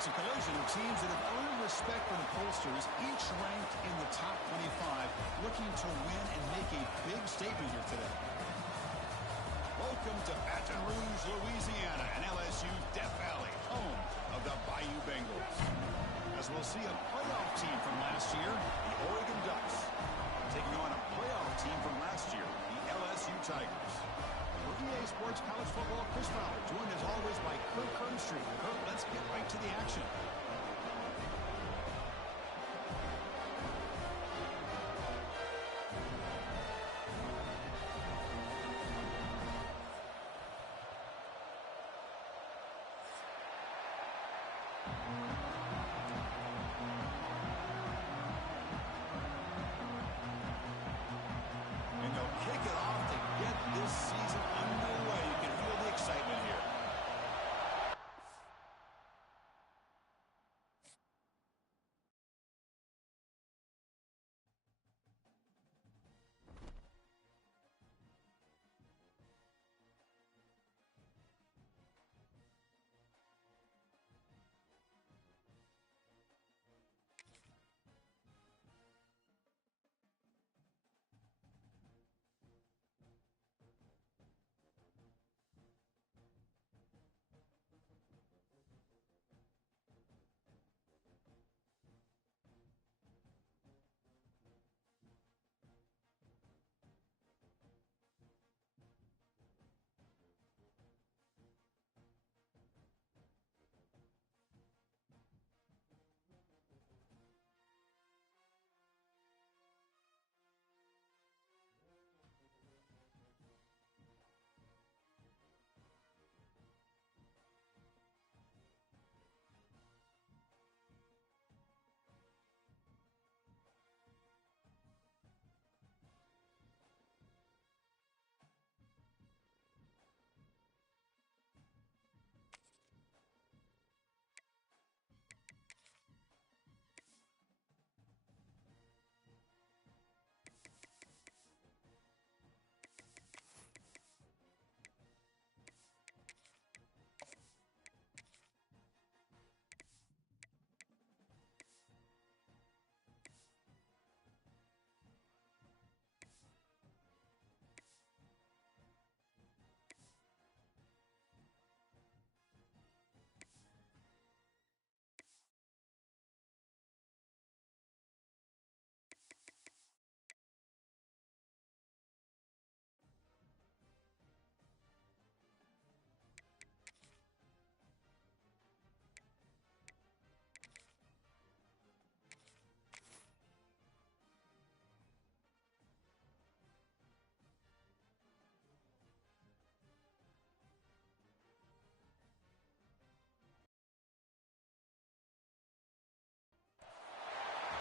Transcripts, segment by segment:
It's a collision of teams that have earned respect for the pollsters, each ranked in the top 25, looking to win and make a big statement here today. Welcome to Baton Rouge, Louisiana, and LSU's Death Valley, home of the Bayou Bengals. As we'll see a playoff team from last year, the Oregon Ducks, taking on a playoff team from last year, the LSU Tigers. For EA Sports College Football, Chris Fowler, joined as always by Kirk Herbstreit. Kirk, let's get right to the action. And they'll kick it off to get this season underway. You can feel the excitement here.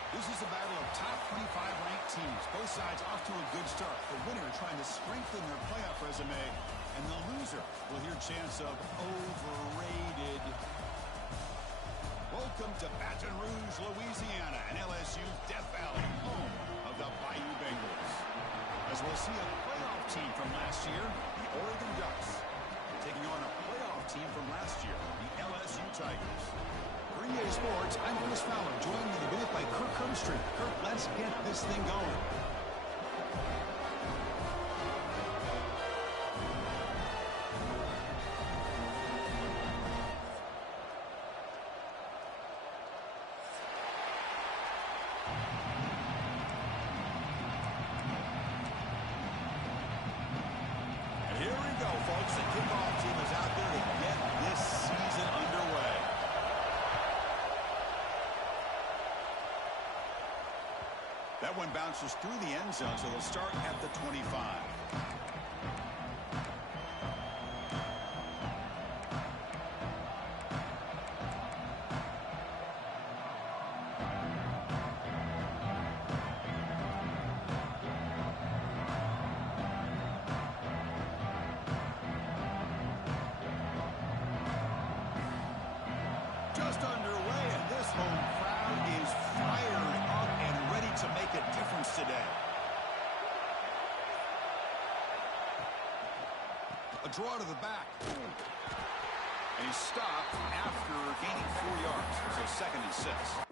This is a battle of top 25 ranked teams. Both sides off to a good start. The winner trying to strengthen their playoff resume, and the loser will hear chants of overrated. Welcome to Baton Rouge, Louisiana, and LSU's Death Valley, home of the Bayou Bengals. As we'll see a playoff team from last year, the Oregon Ducks, taking on a playoff team from last year, the LSU Tigers. For EA Sports, I'm Chris Fowler, joined in the booth by Kirk Herbstreit. Kirk, let's get this thing going. And here we go, folks. The kickoff team is out there to get this season underway. That one bounces through the end zone, so they'll start at the 25. Just underway, and this home crowd is fired up and ready to make a difference today. A draw to the back. And he stopped after gaining 4 yards. So 2nd and 6.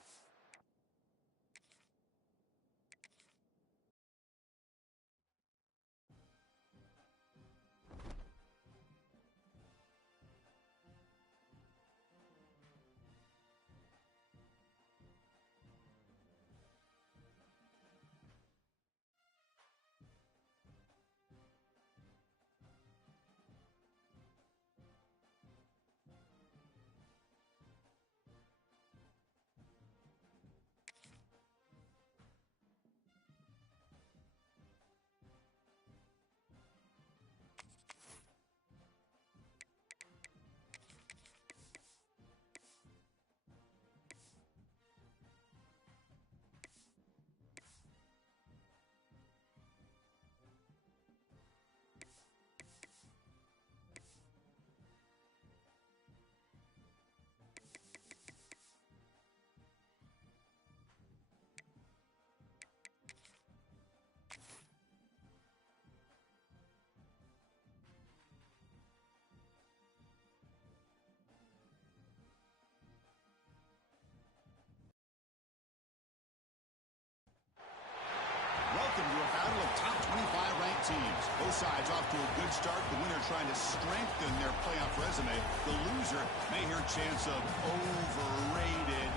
Welcome to a battle of top 25 ranked teams. Both sides off to a good start. The winner trying to strengthen their playoff resume. The loser may hear chants of overrated.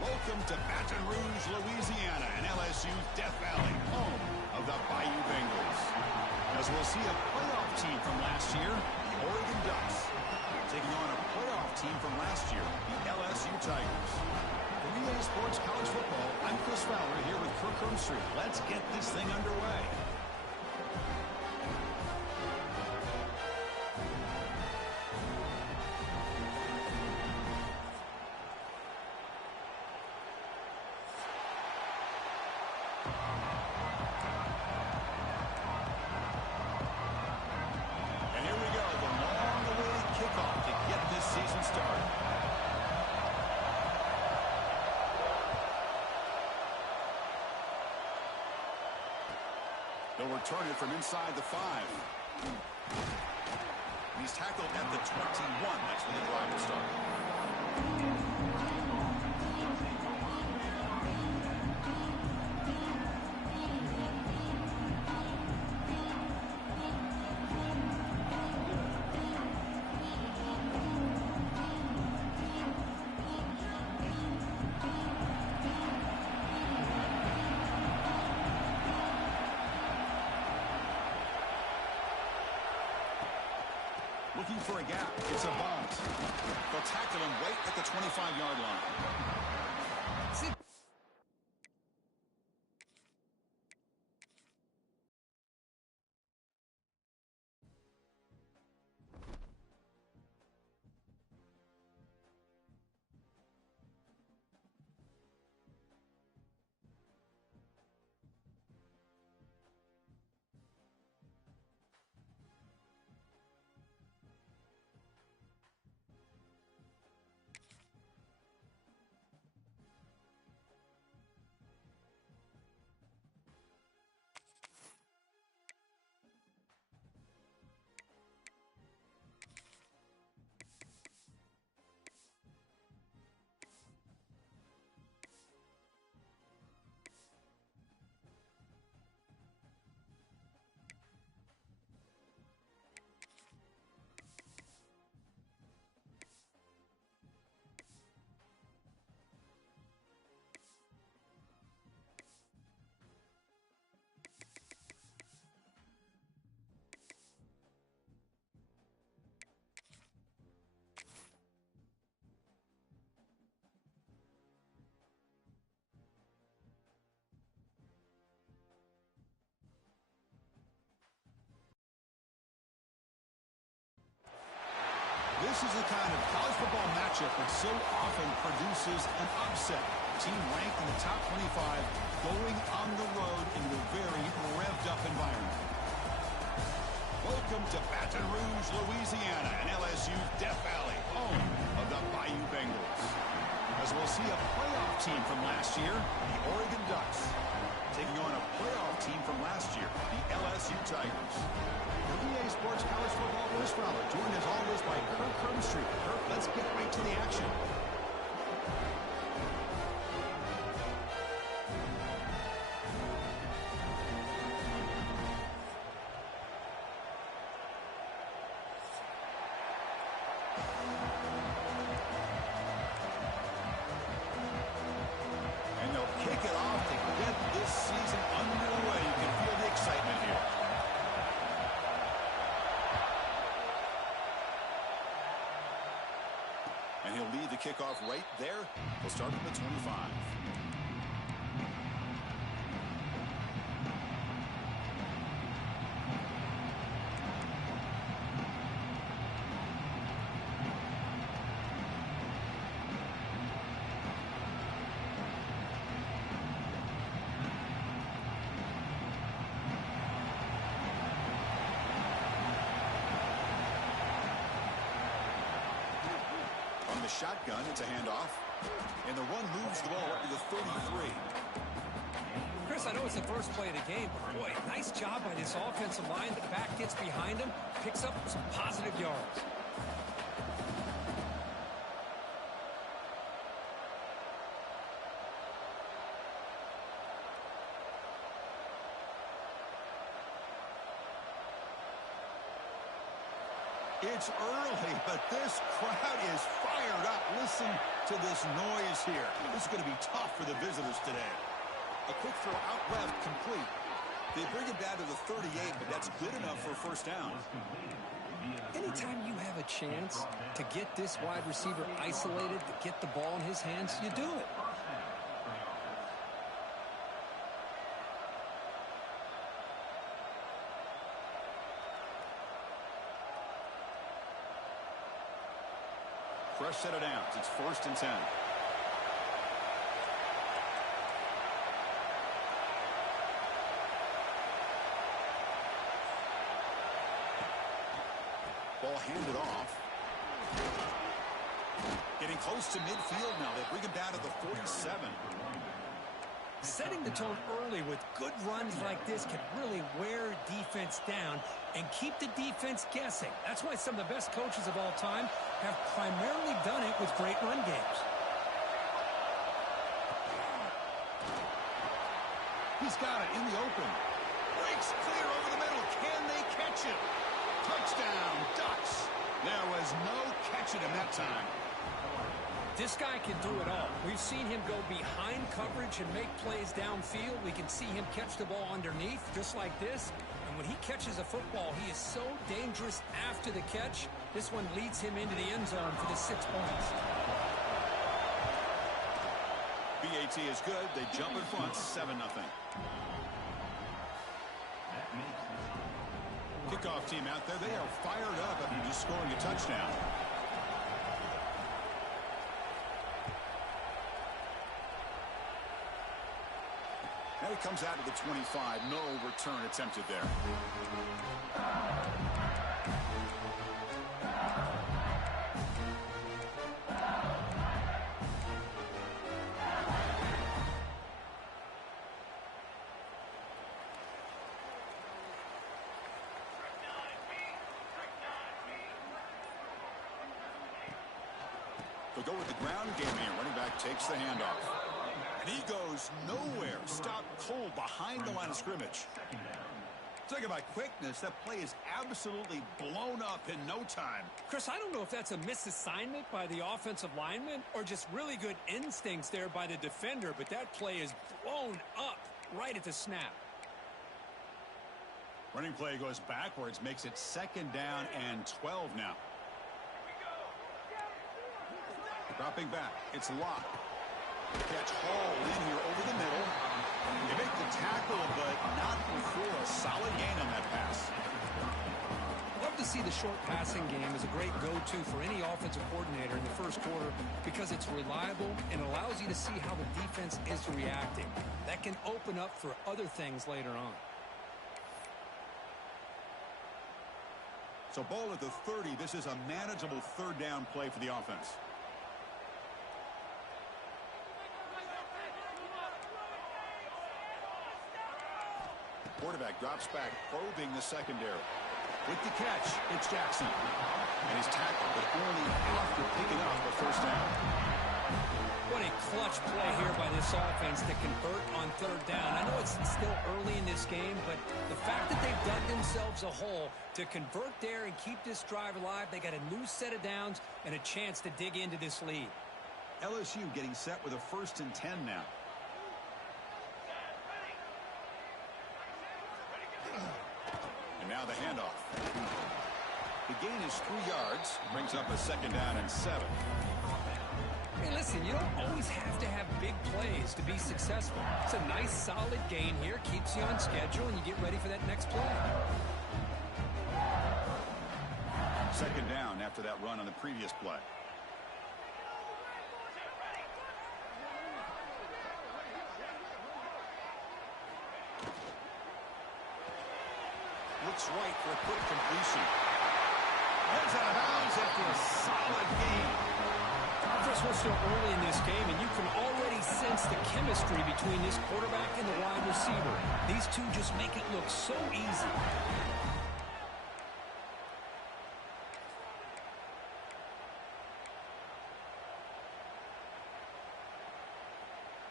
Welcome to Baton Rouge, Louisiana, and LSU's Death Valley, home of the Bayou Bengals. As we'll see a playoff team from last year, the Oregon Ducks, taking on a playoff team from last year, the LSU Tigers. For EA Sports College Football, I'm Chris Fowler here with Kirk Hermstreet. Let's get this thing underway. And here we go, the long-awaited kickoff to get this season started. They'll return it from inside the 5. He's tackled at the 21. That's where the drive will start. Looking for a gap. It's a bunt. They'll tackle him right at the 25-yard line. This is the kind of college football matchup that so often produces an upset. Team ranked in the top 25 going on the road into a very revved-up environment. Welcome to Baton Rouge, Louisiana, and LSU's Death Valley, home of the Bayou Bengals. As we'll see a playoff team from last year, the Oregon Ducks, taking on a playoff team from last year, the LSU LSU Tigers. The EA Sports College Football Bruce Fowler, joined as always by Kirk Herbstreit. Kirk, let's get right to the action. And they'll kick it off to get this season underway. You can feel the excitement here. And he'll lead the kickoff right there. He'll start from the 25. On the shotgun, it's a handoff. And the run moves the ball up to the 33. Chris, I know it's the first play of the game, but boy, nice job by this offensive line. The back gets behind him, picks up some positive yards. It's early, but this crowd is fired up. Listen to this noise here. This is going to be tough for the visitors today. A quick throw out left, complete. They bring it down to the 38, but that's good enough for a first down. Anytime you have a chance to get this wide receiver isolated, to get the ball in his hands, you do it. Fresh set of downs. It's 1st and 10. Ball handed off. Getting close to midfield now. They bring him down to the 47. Setting the tone early with good runs like this can really wear defense down and keep the defense guessing. That's why some of the best coaches of all time have primarily done it with great run games. He's got it in the open. Breaks clear over the middle. Can they catch him? Touchdown, Ducks. There was no catching him that time. This guy can do it all. We've seen him go behind coverage and make plays downfield. We can see him catch the ball underneath, just like this. And when he catches a football, he is so dangerous after the catch. This one leads him into the end zone for the 6 points. BAT is good. They jump in front, 7-0. Kickoff team out there. They are fired up after just scoring a touchdown. And it comes out to the 25. No return attempted there. They'll go with the ground game here. Running back takes the handoff. And he goes nowhere. Stopped cold behind the line of scrimmage. Talk about quickness. That play is absolutely blown up in no time. Chris, I don't know if that's a misassignment by the offensive lineman or just really good instincts there by the defender, but that play is blown up right at the snap. Running play goes backwards, makes it 2nd down and 12 now. Dropping back. It's Locke. Catch hauled in here over the middle. They make the tackle, but not before a solid gain on that pass. Love to see the short passing game as a great go-to for any offensive coordinator in the first quarter because it's reliable and allows you to see how the defense is reacting. That can open up for other things later on. So ball at the 30. This is a manageable 3rd down play for the offense. quarterback drops back, probing the secondary. With the catch, it's Jackson. And he's tackled, but only after picking up a first down. What a clutch play here by this offense to convert on third down. I know it's still early in this game, but the fact that they've dug themselves a hole to convert there and keep this drive alive, they got a new set of downs and a chance to dig into this lead. LSU getting set with a 1st and 10 now. And now the handoff. The gain is 3 yards, brings up a 2nd down and 7. Hey, listen, you don't always have to have big plays to be successful. It's a nice, solid gain here, keeps you on schedule, and you get ready for that next play. 2nd down after that run on the previous play. Looks right for a quick completion. Heads out of bounds after a solid gain. This was still early in this game, and you can already sense the chemistry between this quarterback and the wide receiver. These two just make it look so easy.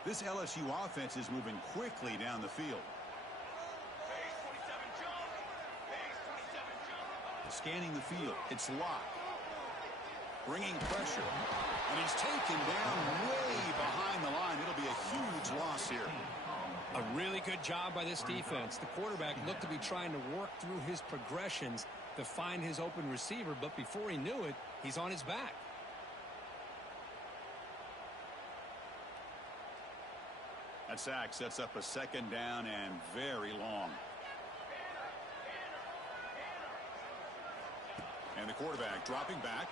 This LSU offense is moving quickly down the field. Scanning the field. It's locked. Bringing pressure. And he's taken down way behind the line. It'll be a huge loss here. A really good job by this defense. The quarterback looked to be trying to work through his progressions to find his open receiver, but before he knew it, he's on his back. That sack sets up a 2nd down and very long. And the quarterback dropping back.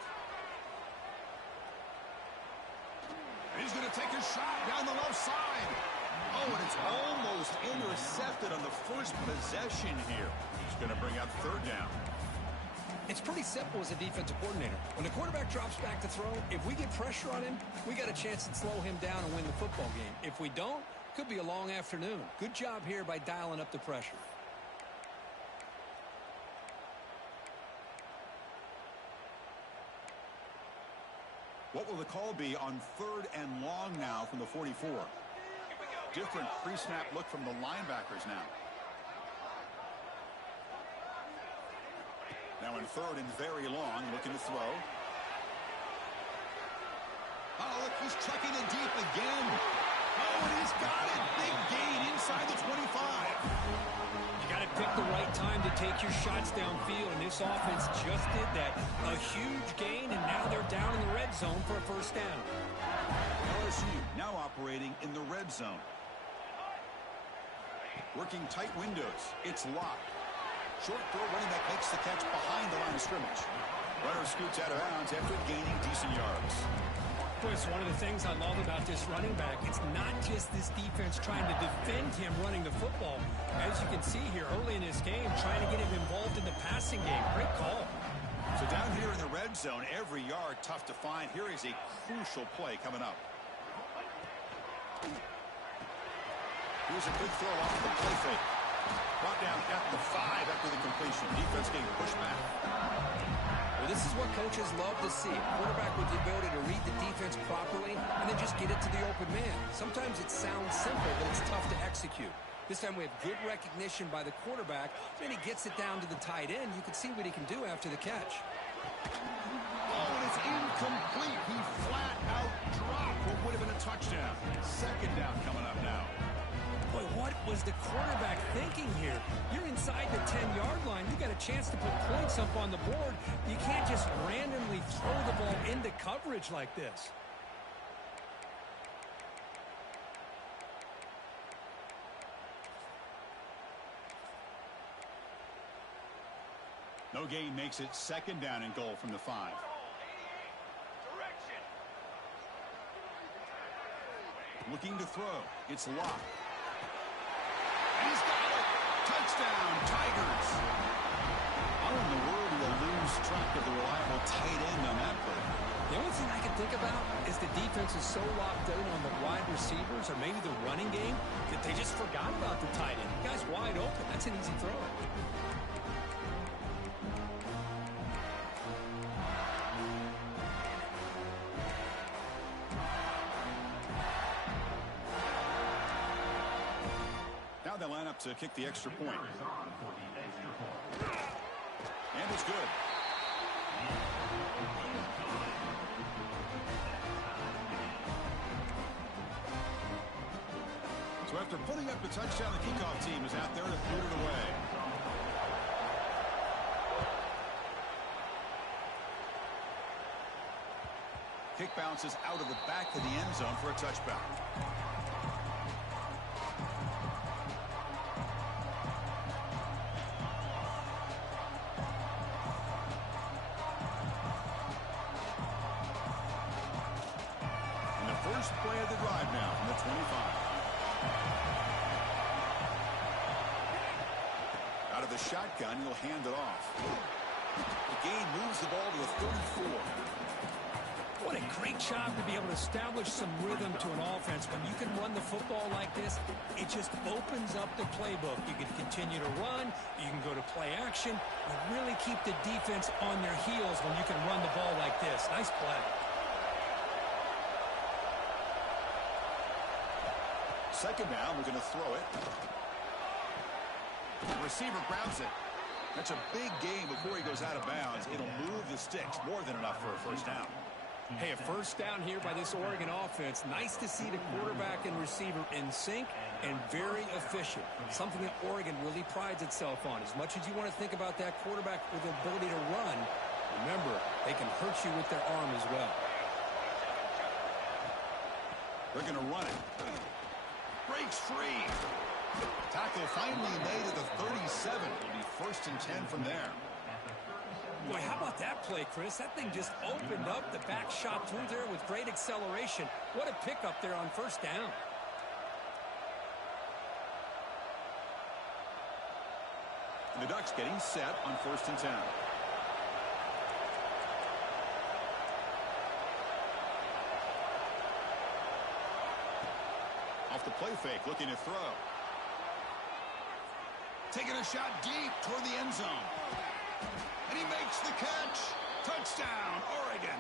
And he's going to take a shot down the left side. Oh, and it's almost intercepted on the first possession here. He's going to bring up 3rd down. It's pretty simple as a defensive coordinator. When the quarterback drops back to throw, if we get pressure on him, we got a chance to slow him down and win the football game. If we don't, could be a long afternoon. Good job here by dialing up the pressure. What will the call be on 3rd and long now from the 44? Different pre-snap look from the linebackers now. Now in 3rd and very long, looking to throw. Oh, look, he's chucking it deep again. Oh, and he's got it. Big gain inside the 25. You got to pick the right time to take your shots downfield, and this offense just did that. A huge gain, and now they're down in the red zone for a 1st down. LSU now operating in the red zone. Working tight windows. It's locked. Short throw, running back makes the catch behind the line of scrimmage. Runner scoots out of bounds after gaining decent yards. Chris, one of the things I love about this running back, it's not just this defense trying to defend him running the football. As you can see here early in this game, trying to get him involved in the passing game. Great call. So down here in the red zone, every yard tough to find. Here is a crucial play coming up. Here's a good throw off the play fake. Brought down at the 5 after the completion. Defense getting pushed back. Well, this is what coaches love to see. Quarterback with the ability to read the defense properly and then just get it to the open man. Sometimes it sounds simple, but it's tough to execute. This time we have good recognition by the quarterback. Then he gets it down to the tight end. You can see what he can do after the catch. Oh, and it's incomplete. He flat out dropped what would have been a touchdown. 2nd down coming up now. Boy, what was the quarterback thinking here? You're inside the 10-yard line. You got a chance to put points up on the board. You can't just randomly throw the ball into coverage like this. No gain makes it 2nd down and goal from the 5. Looking to throw. It's locked. He's got it. Touchdown, Tigers. How in the world do you lose track of the reliable tight end on that play? The only thing I can think about is the defense is so locked in on the wide receivers or maybe the running game that they just forgot about the tight end. The guy's wide open. That's That's an easy throw. Now they line up to kick the extra point. And it's good. So after putting up the touchdown, the kickoff team is out there to put it away. Kick bounces out of the back of the end zone for a touchback. And the first play of the drive now from the 25. Out of the shotgun, he'll hand it off. The gain moves the ball to the 34. What a great job to be able to establish some rhythm to an offense. When you can run the football like this, it just opens up the playbook. You can continue to run. You can go to play action. And really keep the defense on their heels when you can run the ball like this. Nice play. Second down, we're going to throw it. The receiver grabs it. That's a big gain before he goes out of bounds. It'll move the sticks. More than enough for a first down. Hey, a first down here by this Oregon offense. Nice to see the quarterback and receiver in sync and very efficient. Something that Oregon really prides itself on. As much as you want to think about that quarterback with the ability to run, remember, they can hurt you with their arm as well. They're going to run it. Breaks free. Tackle finally made at the 37. It'll be 1st and 10 from there. Boy, how about that play, Chris? That thing just opened up. The back shot through there with great acceleration. What a pickup there on first down. And the Ducks getting set on 1st and 10. Off the play fake, looking to throw. Taking a shot deep toward the end zone. And he makes the catch. Touchdown, Oregon.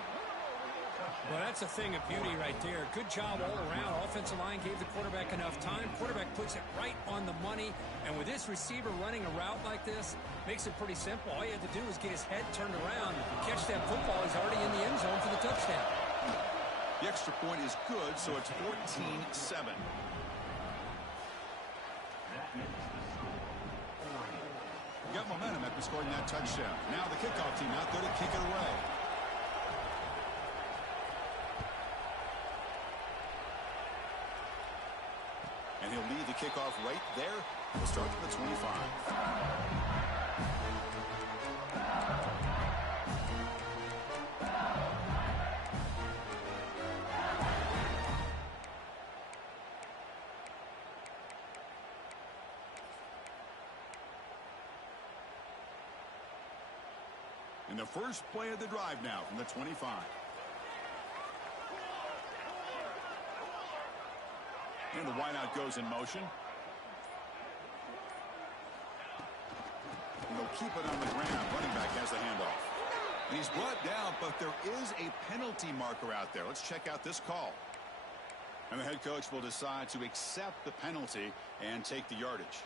Well, that's a thing of beauty right there. Good job all around. Offensive line gave the quarterback enough time. Quarterback puts it right on the money. And with this receiver running a route like this, makes it pretty simple. All you have to do is get his head turned around and catch that football. He's already in the end zone for the touchdown. The extra point is good, so it's 14-7. Got momentum after scoring that touchdown. Now the kickoff team out there to kick it away. And he'll lead the kickoff right there. We'll start from the 25. And the first play of the drive now from the 25. And the wideout goes in motion. And they'll keep it on the ground. Running back has the handoff. And he's brought down, but there is a penalty marker out there. Let's check out this call. And the head coach will decide to accept the penalty and take the yardage.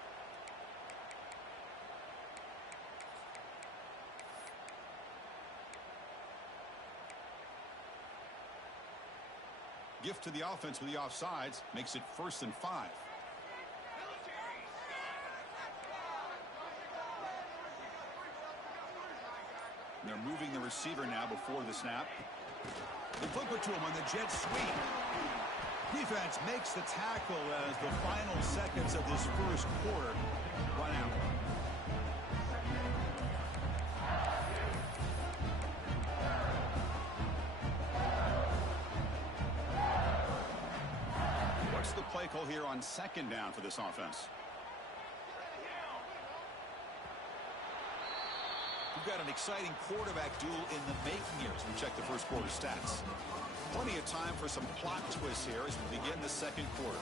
Gift to the offense with the offsides makes it 1st and 5. And they're moving the receiver now before the snap. They flip it to him on the jet sweep. Defense makes the tackle as the final seconds of this first quarter run out. The play call here on 2nd down for this offense. We've got an exciting quarterback duel in the making here as we check the first quarter stats. Plenty of time for some plot twists here as we begin the second quarter.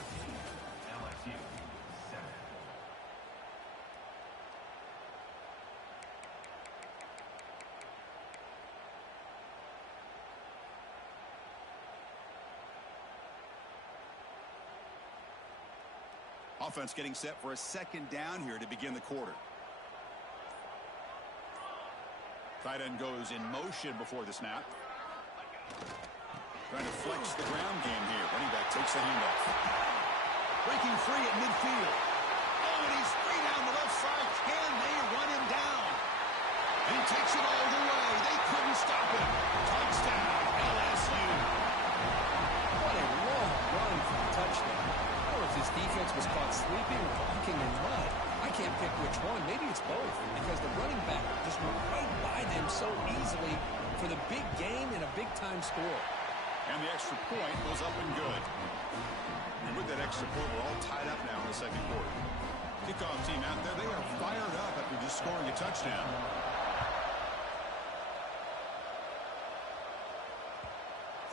Offense getting set for a second down here to begin the quarter. Tight end goes in motion before the snap. Trying to flex the ground game here. Running back takes the handoff. Breaking free at midfield. Oh, and he's free down the left side. Can they run him down? And he takes it all the way. They couldn't stop him. Touchdown, LSU. What a long run for the touchdown. I don't know if this defense was caught sleeping or walking in mud. I can't pick which one. Maybe it's both, because the running back just went right by them so easily for the big gain and a big-time score. And the extra point goes up and good. And with that extra point, we're all tied up now in the second quarter. Kickoff team out there, they are fired up after just scoring a touchdown.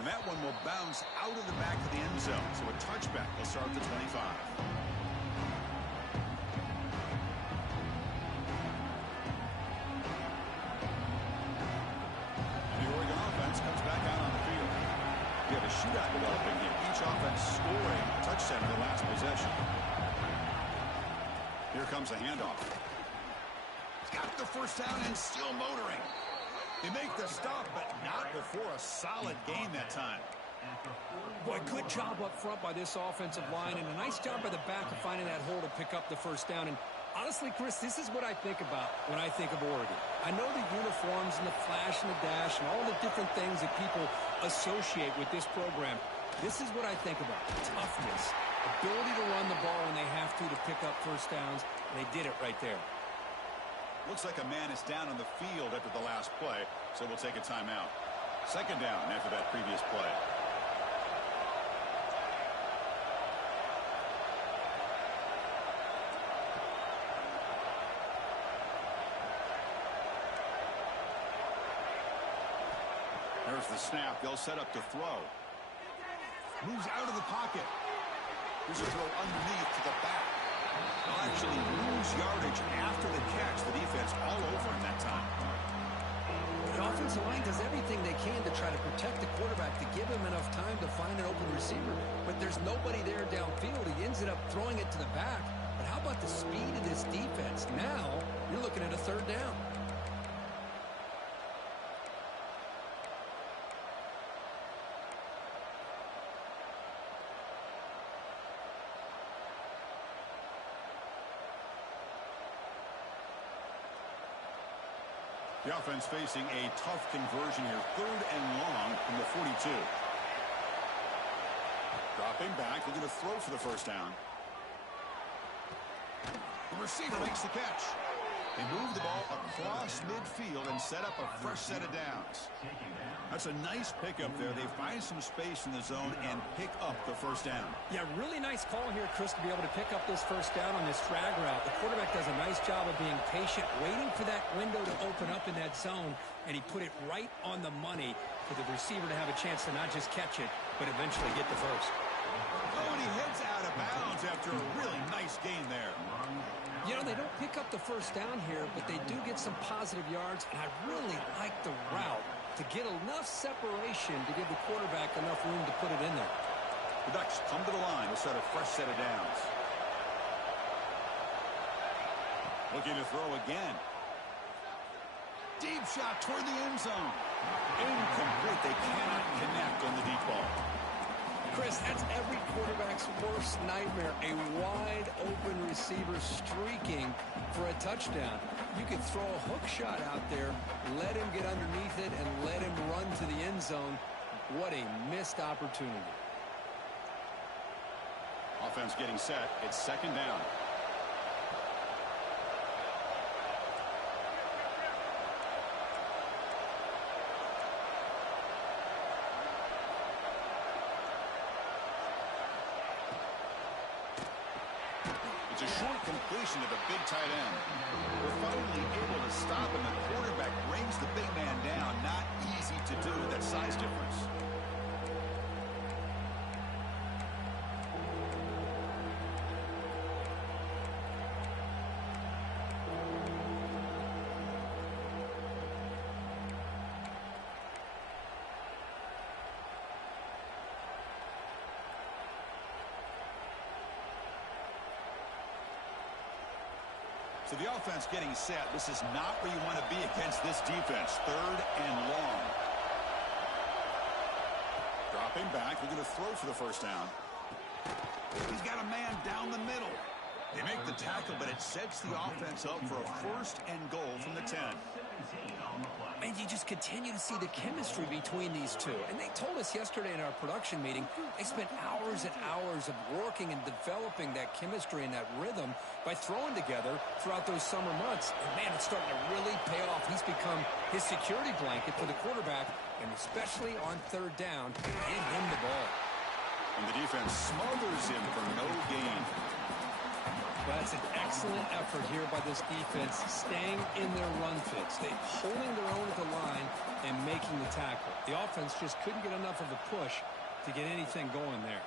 And that one will bounce out of the back of the end zone. So a touchback will start at the 25. And the Oregon offense comes back out on the field. We have a shootout developing here. Each offense scoring a touchdown in the last possession. Here comes a handoff. He's got the first down and still motoring. They make the stop, but not before a solid gain that time. Boy, good job up front by this offensive line, and a nice job by the back of finding that hole to pick up the first down. And honestly, Chris, this is what I think about when I think of Oregon. I know the uniforms and the flash and the dash and all the different things that people associate with this program. This is what I think about. Toughness, ability to run the ball when they have to pick up first downs, and they did it right there. Looks like a man is down on the field after the last play, so we'll take a timeout. Second down after that previous play. There's the snap. They'll set up to throw. Moves out of the pocket. Here's a throw underneath to the back. They'll actually lose yardage after the catch. The defense all over him that time. The offensive line does everything they can to try to protect the quarterback, to give him enough time to find an open receiver. But there's nobody there downfield. He ends up throwing it to the back. But how about the speed of this defense? Now you're looking at a third down. The offense facing a tough conversion here. Third and long from the 42. Dropping back, looking to throw for the first down. The receiver makes the catch. They move the ball across midfield and set up a fresh set of downs. That's a nice pickup there. They find some space in the zone and pick up the first down. Yeah, really nice call here, Chris, to be able to pick up this first down on this drag route. The quarterback does a nice job of being patient, waiting for that window to open up in that zone, and he put it right on the money for the receiver to have a chance to not just catch it, but eventually get the first. Oh, and he heads out of bounds after a really nice gain there. You know, they don't pick up the first down here, but they do get some positive yards, and I really like the route to get enough separation to give the quarterback enough room to put it in there. The Ducks come to the line to set a fresh set of downs. Looking to throw again. Deep shot toward the end zone. Incomplete. They cannot connect on the deep ball. Chris, that's every quarterback's worst nightmare, a wide-open receiver streaking for a touchdown. You could throw a hook shot out there, let him get underneath it, and let him run to the end zone. What a missed opportunity. Offense getting set. It's second down. It's a short completion to the big tight end. We're finally able to stop him. The quarterback brings the big man down. Not easy to do, that size difference. So the offense getting set. This is not where you want to be against this defense. 3rd and long. Dropping back. We're going to throw for the first down. He's got a man down the middle. They make the tackle, but it sets the offense up for a 1st and goal from the 10. And you just continue to see the chemistry between these two. And they told us yesterday in our production meeting, they spent hours and hours of working and developing that chemistry and that rhythm by throwing together throughout those summer months. And, man, it's starting to really pay off. He's become his security blanket for the quarterback, and especially on 3rd down, getting him the ball. And the defense smothers him for no gain. That's an excellent effort here by this defense, staying in their run fits. They're holding their own at the line and making the tackle. The offense just couldn't get enough of a push to get anything going there.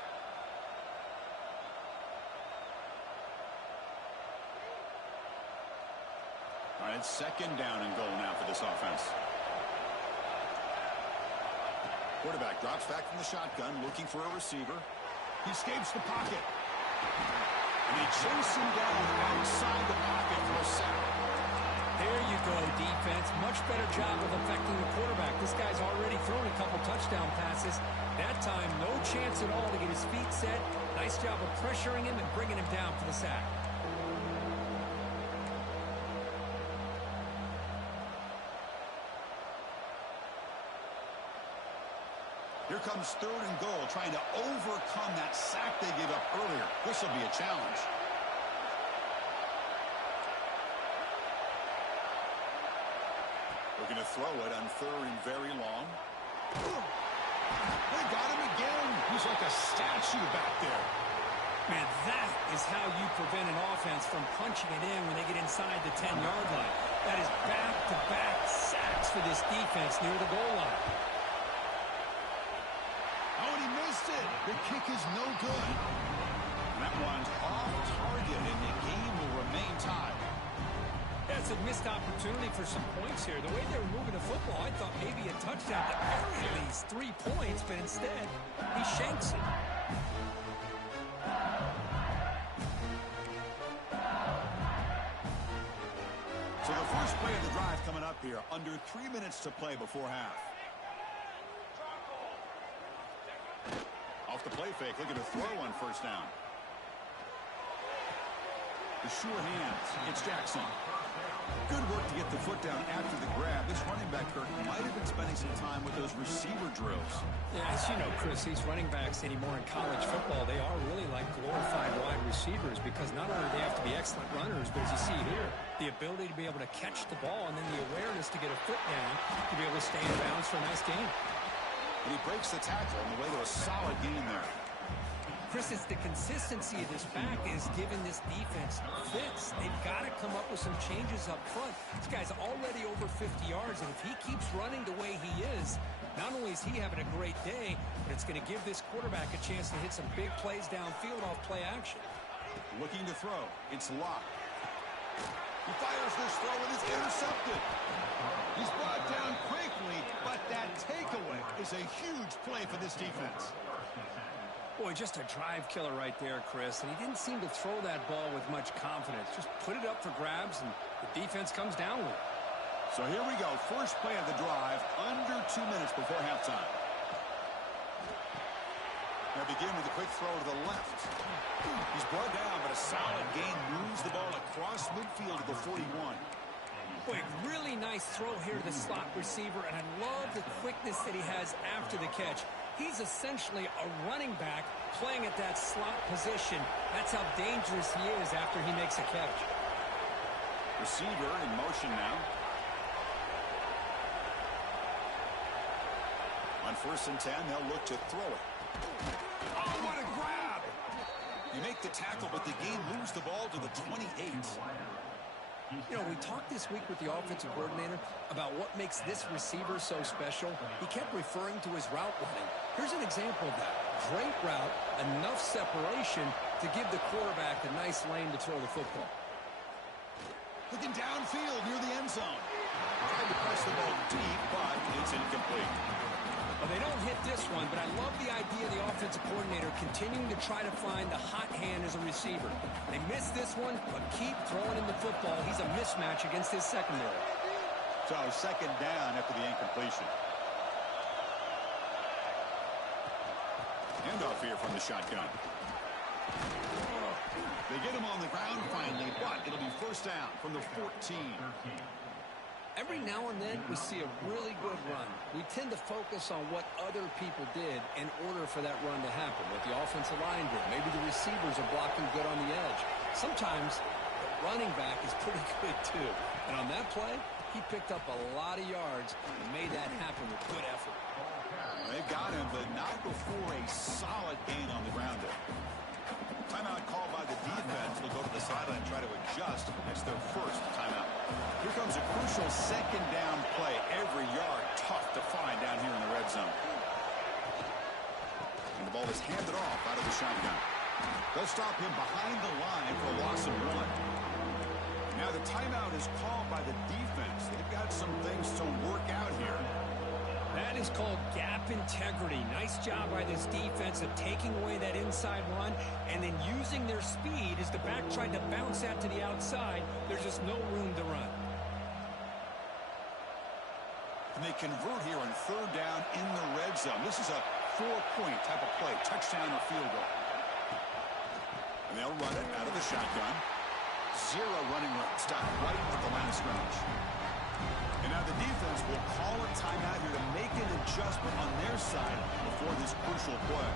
All right, 2nd down and goal now for this offense. Quarterback drops back from the shotgun, looking for a receiver. He escapes the pocket. And they chase him down outside the pocket for a sack. There you go, defense. Much better job of affecting the quarterback. This guy's already thrown a couple touchdown passes. That time, no chance at all to get his feet set. Nice job of pressuring him and bringing him down for the sack. Here comes 3rd and goal, trying to overcome that sack they gave up earlier. This will be a challenge. Looking to throw it on 3rd and very long. They got him again. He's like a statue back there. Man, that is how you prevent an offense from punching it in when they get inside the 10-yard line. That is back-to-back sacks for this defense near the goal line. The kick is no good. And that one's off target, and the game will remain tied. That's a missed opportunity for some points here. The way they were moving the football, I thought maybe a touchdown to bury at least 3 points, but instead, he shanks it. So the first play of the drive coming up here, under 3 minutes to play before half. Off the play fake, looking to throw on 1st down. The sure hands. It's Jackson. Good work to get the foot down after the grab. This running back, Kirk, might have been spending some time with those receiver drills. Yeah, as you know, Chris, these running backs anymore in college football, they are really like glorified wide receivers because not only do they have to be excellent runners, but as you see here, the ability to be able to catch the ball and then the awareness to get a foot down to be able to stay in bounds for a nice game. And he breaks the tackle on the way to a solid gain there. Chris, it's the consistency of this back is giving this defense fits. They've got to come up with some changes up front. This guy's already over 50 yards, and if he keeps running the way he is, not only is he having a great day, but it's going to give this quarterback a chance to hit some big plays downfield off play action. Looking to throw. It's locked. He fires this throw, and it's intercepted. He's brought down quickly, but that takeaway is a huge play for this defense. Boy, just a drive killer right there, Chris. And he didn't seem to throw that ball with much confidence. Just put it up for grabs, and the defense comes down with it. So here we go. First play of the drive, under 2 minutes before halftime. Now begin with a quick throw to the left. He's brought down, but a solid gain moves the ball across midfield to the 41. Boy, really nice throw here to the slot receiver, and I love the quickness that he has after the catch. He's essentially a running back playing at that slot position. That's how dangerous he is after he makes a catch. Receiver in motion now. On 1st and 10, they'll look to throw it. Oh, what a grab! You make the tackle, but the game moves the ball to the 28. You know, we talked this week with the offensive coordinator about what makes this receiver so special. He kept referring to his route running. Here's an example of that. Great route, enough separation to give the quarterback a nice lane to throw the football. Looking downfield near the end zone. Tried to press the ball deep, but it's incomplete. Well, they don't hit this one, but I love the idea of the offensive coordinator continuing to try to find the hot hand as a receiver. They missed this one, but keep throwing him the football. He's a mismatch against his secondary. So second down after the incompletion. Handoff here from the shotgun. They get him on the ground finally, but it'll be first down from the 14. Every now and then, we see a really good run. We tend to focus on what other people did in order for that run to happen. What the offensive line did. Maybe the receivers are blocking good on the edge. Sometimes, the running back is pretty good, too. And on that play, he picked up a lot of yards and made that happen with good effort. They've got him, but not before a solid gain on the ground there. Timeout called by the defense. They'll go to the sideline and try to adjust. It's their first timeout. Here comes a crucial second down play. Every yard tough to find down here in the red zone. And the ball is handed off out of the shotgun. They'll stop him behind the line for a loss of 1. Now the timeout is called by the defense. They've got some things to work out here. That is called gap integrity. Nice job by this defense of taking away that inside run and then using their speed as the back tried to bounce that to the outside. There's just no room to run. And they convert here on third down in the red zone. This is a 4-point type of play, touchdown or field goal. And they'll run it out of the shotgun. Zero running room. Stop right at the line of scrimmage. And now the defense will call a timeout here to make an adjustment on their side before this crucial play.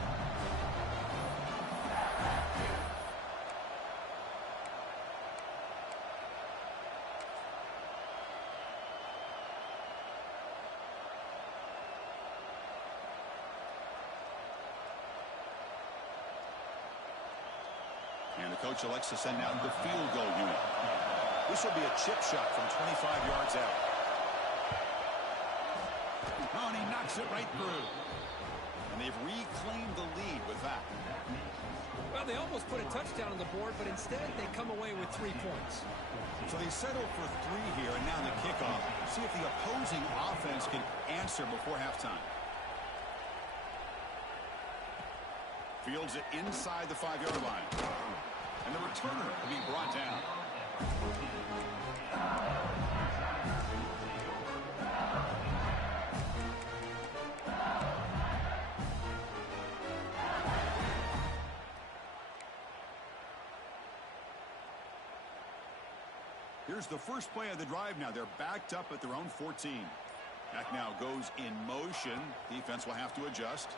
And the coach elects to send out the field goal unit. This will be a chip shot from 25 yards out. Oh, and he knocks it right through. And they've reclaimed the lead with that. Well, they almost put a touchdown on the board, but instead they come away with 3 points. So they settle for 3 here, and now the kickoff. See if the opposing offense can answer before halftime. Fields it inside the 5-yard line. And the returner will be brought down. Here's the first play of the drive now. They're backed up at their own 14. Back now goes in motion. Defense will have to adjust.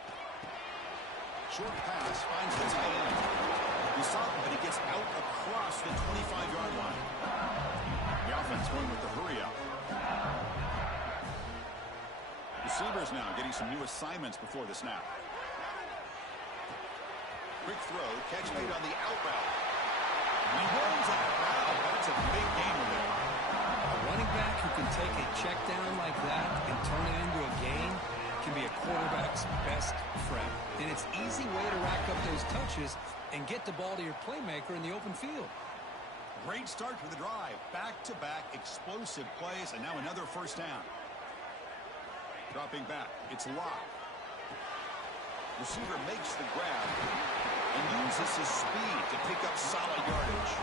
Short pass finds the tight end. You saw him, but he gets out across the 25-yard line. The offense going with the hurry up. Receivers now getting some new assignments before the snap. Quick throw, catch made on the out route. And he runs out. Wow, that's a big gainer there. A running back who can take a check down like that and turn it into a gain can be a quarterback's best friend. And it's an easy way to rack up those touches and get the ball to your playmaker in the open field. Great start to the drive. Back-to-back explosive plays, and now another first down. Dropping back. It's Locke. Receiver makes the grab and uses his speed to pick up solid yardage.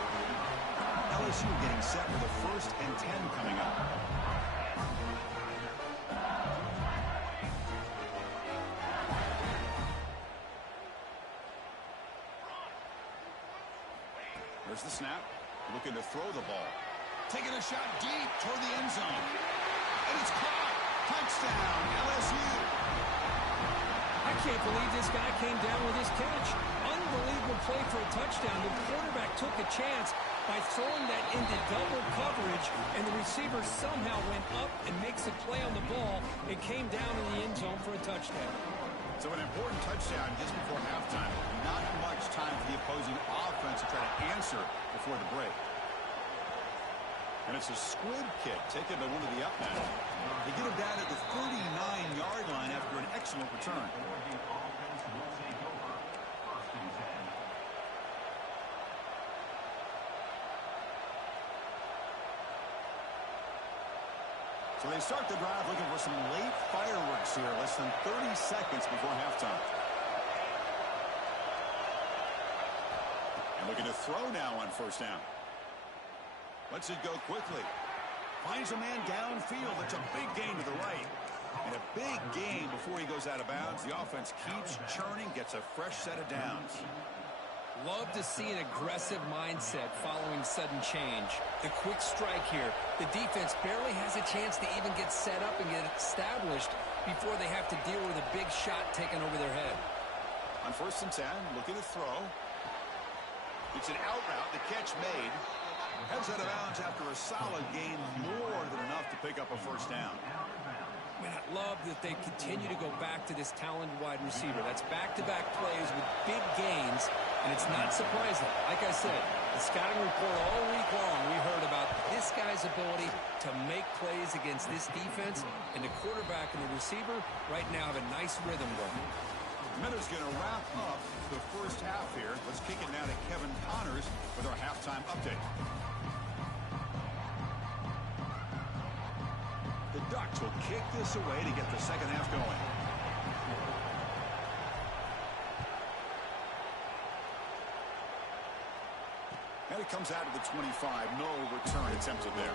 LSU getting set for the 1st and 10 coming up. There's the snap. Looking to throw the ball. Taking a shot deep toward the end zone. And it's caught. Touchdown, LSU. I can't believe this guy came down with his catch. Unbelievable play for a touchdown. The quarterback took a chance by throwing that into double coverage, and the receiver somehow went up and makes a play on the ball. It came down in the end zone for a touchdown. So an important touchdown just before halftime. Not much time for the opposing offense to try to answer before the break. And it's a squib kick taken by one of the up men. They get him down at the 39-yard line after an excellent return. So they start the drive looking for some late fireworks here, less than 30 seconds before halftime. And looking to throw now on first down. Lets it go quickly. Finds a man downfield. It's a big gain to the right. And a big gain before he goes out of bounds. The offense keeps churning, gets a fresh set of downs. Love to see an aggressive mindset following sudden change. The quick strike here. The defense barely has a chance to even get set up and get established before they have to deal with a big shot taken over their head. On 1st and 10, looking to throw. It's an out route. The catch made. Heads out of bounds after a solid gain, more than enough to pick up a first down. Man, I love that they continue to go back to this talented wide receiver. That's back-to-back plays with big gains, and it's not surprising. Like I said, the scouting report all week long, we heard about this guy's ability to make plays against this defense, and the quarterback and the receiver right now have a nice rhythm going. Miller's going to wrap up the first half here. Let's kick it now to Kevin Connors with our halftime update. The Ducks will kick this away to get the second half going. And it comes out to the 25. No return attempted there.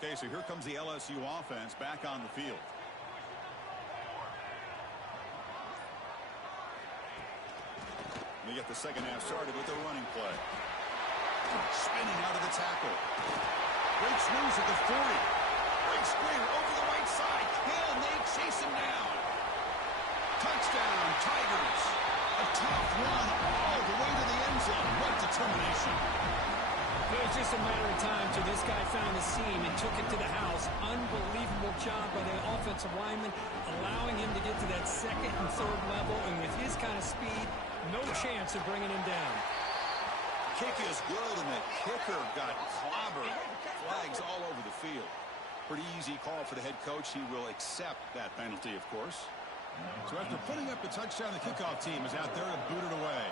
Okay, so here comes the LSU offense back on the field. They get the second half started with a running play. Spinning out of the tackle. Breaks loose at the 40. Breaks clear over the right side. Hill and they chase him down. Touchdown, Tigers. A tough run all the way to the end zone. What determination. It was just a matter of time till this guy found the seam and took it to the house. Unbelievable job by the offensive lineman, allowing him to get to that second and third level. And with his kind of speed, no chance of bringing him down. Kick is good, and the kicker got clobbered. Flags all over the field. Pretty easy call for the head coach. He will accept that penalty, of course. So after putting up the touchdown, the kickoff team is out there to boot it away.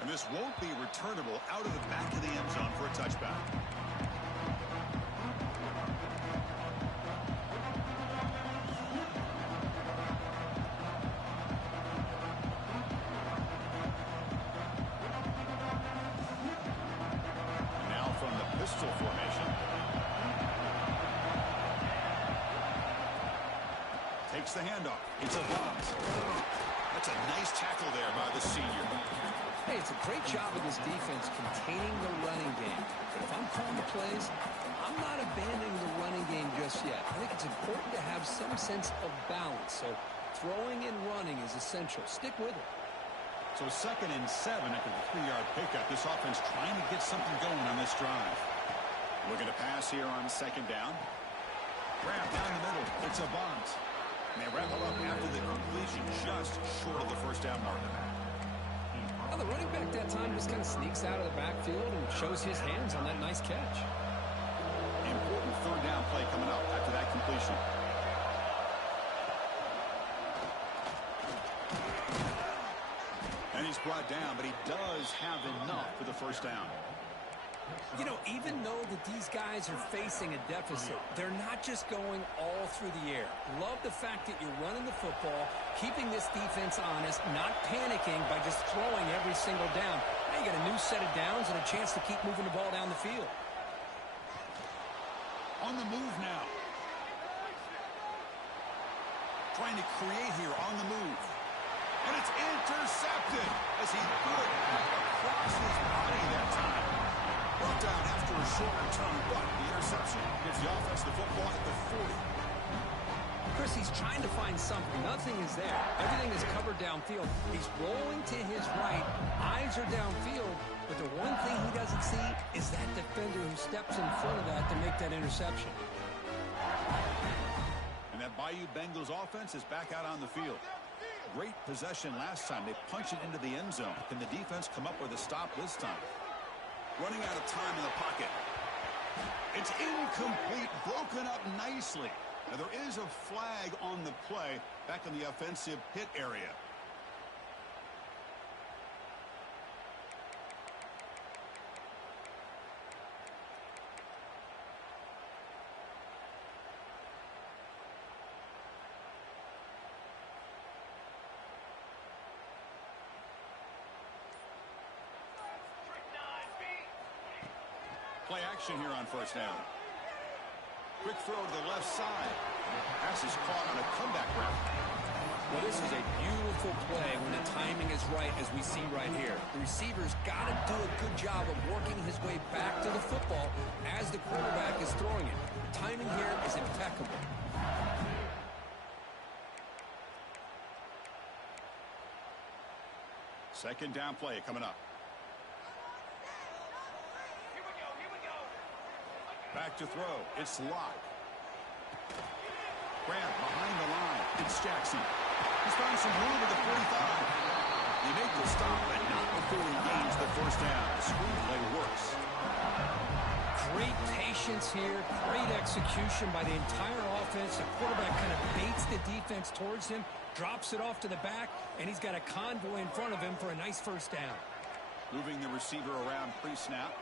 And this won't be returnable out of the back of the end zone for a touchback. And now from the pistol formation. Takes the handoff. It's a box. That's a nice tackle there by the senior. Hey, it's a great job of this defense containing the running game. But if I'm calling the plays, I'm not abandoning the running game just yet. I think it's important to have some sense of balance. So throwing and running is essential. Stick with it. So 2nd and 7 after the 3-yard pickup. This offense trying to get something going on this drive. Looking to pass here on 2nd down. Wrap down the middle. It's a bunt. And they wrap it up after the completion just short of the first down mark. Well, the running back that time just kind of sneaks out of the backfield and shows his hands on that nice catch. Important 3rd down play coming up after that completion. And he's brought down, but he does have enough for the first down. You know, even though that these guys are facing a deficit, they're not just going all through the air. Love the fact that you're running the football, keeping this defense honest, not panicking by just throwing every single down. Now you got a new set of downs and a chance to keep moving the ball down the field. On the move now. Trying to create here on the move. And it's intercepted as he threw it across his body that time. Brought down after a short return, but the interception gives the offense the football at the 40. Chris, he's trying to find something. Nothing is there. Everything is covered downfield. He's rolling to his right. Eyes are downfield, but the one thing he doesn't see is that defender who steps in front of that to make that interception. And that Bayou Bengals offense is back out on the field. Great possession last time. They punched it into the end zone. Can the defense come up with a stop this time? Running out of time in the pocket. It's incomplete, broken up nicely. Now there is a flag on the play back in the offensive pit area. Play action here on first down. Quick throw to the left side. Pass is caught on a comeback route. Well, this is a beautiful play when the timing is right, as we see right here. The receiver's got to do a good job of working his way back to the football as the quarterback is throwing it. Timing here is impeccable. Second down play coming up. Back to throw. It's locked. Grant behind the line. It's Jackson. He's found some room at the 45. He made the stop, but not before he gains the first down. The screenplay works. Great patience here. Great execution by the entire offense. The quarterback kind of baits the defense towards him, drops it off to the back, and he's got a convoy in front of him for a nice first down. Moving the receiver around pre-snap.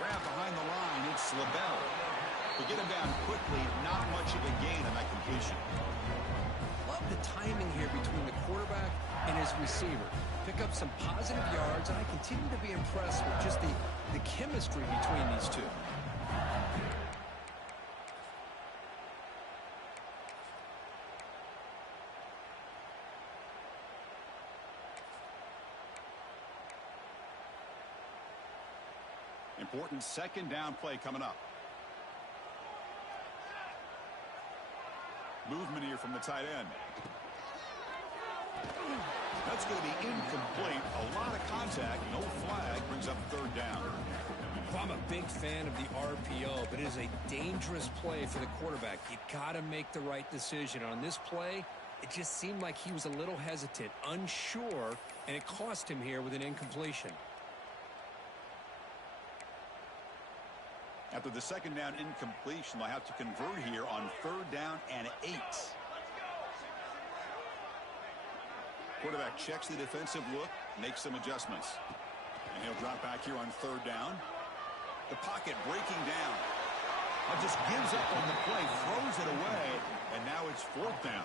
Grab behind the line. It's LaBelle. To get him down quickly, not much of a gain on that completion. Love the timing here between the quarterback and his receiver. Pick up some positive yards, and I continue to be impressed with just the chemistry between these two. Important second down play coming up. Movement here from the tight end. That's going to be incomplete. A lot of contact. No flag. Brings up third down. Well, I'm a big fan of the RPO, but it is a dangerous play for the quarterback. You got to make the right decision. On this play, it just seemed like he was a little hesitant, unsure, and it cost him here with an incompletion. After the second down incompletion, they'll have to convert here on third down and 8. Quarterback checks the defensive look, makes some adjustments. And he'll drop back here on third down. The pocket breaking down. Just gives up on the play, throws it away, and now it's fourth down.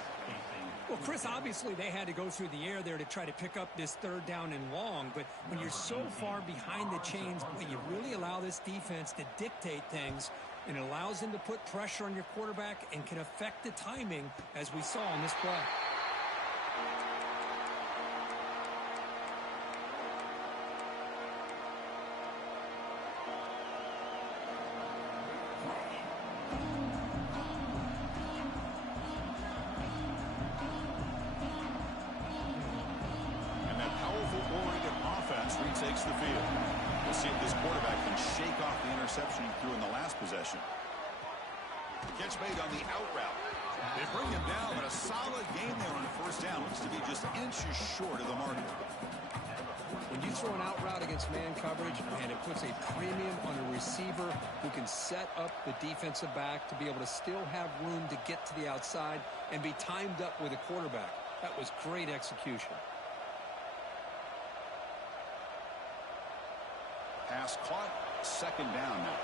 Well, Chris, obviously they had to go through the air there to try to pick up this third down and long, but when you're so far behind the chains, boy, you really allow this defense to dictate things, and it allows them to put pressure on your quarterback and can affect the timing, as we saw on this play. Takes the field. We'll see if this quarterback can shake off the interception he threw in the last possession. Catch made on the out route. They bring him down, but a solid game there on first down. Looks to be just inches short of the marker. When you throw an out route against man coverage, man, it puts a premium on a receiver who can set up the defensive back to be able to still have room to get to the outside and be timed up with a quarterback. That was great execution. Pass caught, second down now.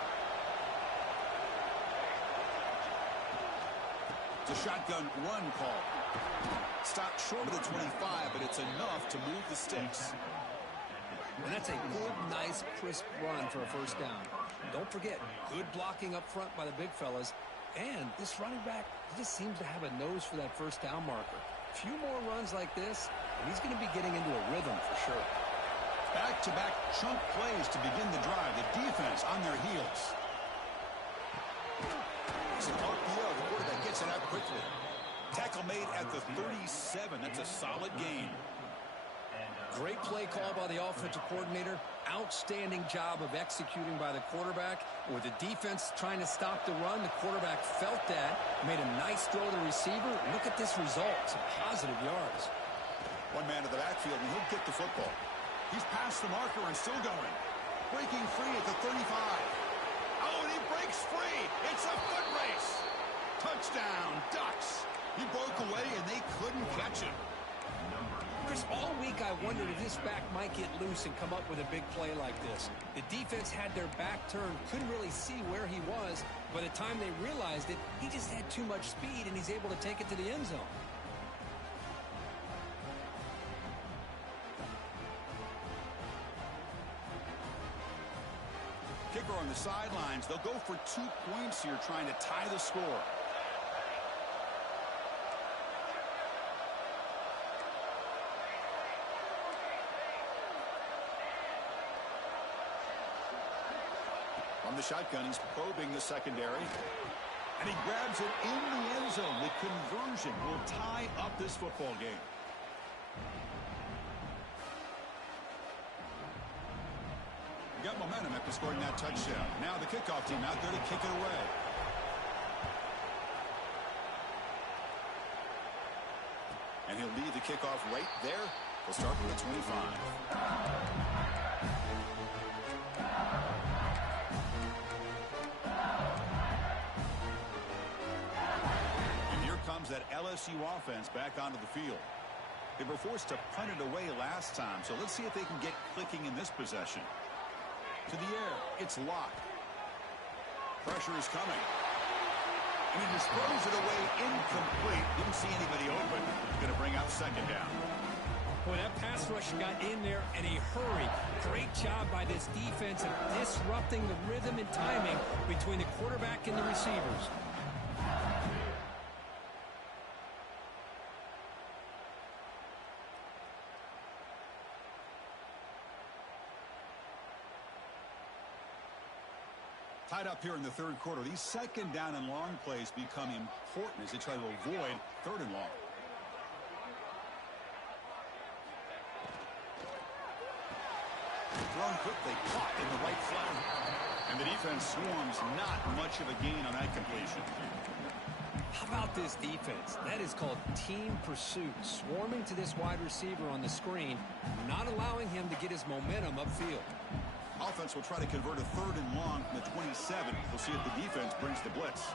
It's a shotgun run call. Stopped short of the 25, but it's enough to move the sticks. And that's a good, nice, crisp run for a first down. Don't forget, good blocking up front by the big fellas. And this running back, he just seems to have a nose for that first down marker. A few more runs like this, and he's going to be getting into a rhythm for sure. Back-to-back chunk plays to begin the drive. The defense on their heels. It's an RPO. The quarterback gets it out quickly. Tackle made at the 37. That's a solid gain. Great play call by the offensive coordinator. Outstanding job of executing by the quarterback. With the defense trying to stop the run, the quarterback felt that, made a nice throw to the receiver. Look at this result. Some positive yards. One man to the backfield, and he'll get the football. He's past the marker and still going. Breaking free at the 35. Oh, and he breaks free. It's a foot race. Touchdown, Ducks. He broke away, and they couldn't catch him. Chris, all week I wondered if this back might get loose and come up with a big play like this. The defense had their back turned, couldn't really see where he was. By the time they realized it, he just had too much speed, and he's able to take it to the end zone. Kicker on the sidelines. They'll go for 2 points here, trying to tie the score. On the shotgun, he's probing the secondary. And he grabs it in the end zone. The conversion will tie up this football game. Got momentum after scoring that touchdown. Now the kickoff team out there to kick it away. And he'll lead the kickoff right there. We'll start with the 25. That LSU offense back onto the field. They were forced to punt it away last time, so let's see if they can get clicking in this possession. To the air, it's locked. Pressure is coming. And he just throws it away incomplete. Didn't see anybody open. Going to bring up second down. Boy, that pass rush got in there in a hurry. Great job by this defense of disrupting the rhythm and timing between the quarterback and the receivers. Tied up here in the third quarter. These second down and long plays become important as they try to avoid third and long. Thrown quickly, caught in the right flat. And the defense swarms, not much of a gain on that completion. How about this defense? That is called team pursuit. Swarming to this wide receiver on the screen, not allowing him to get his momentum upfield. Offense will try to convert a third and long from the 27. We'll see if the defense brings the blitz.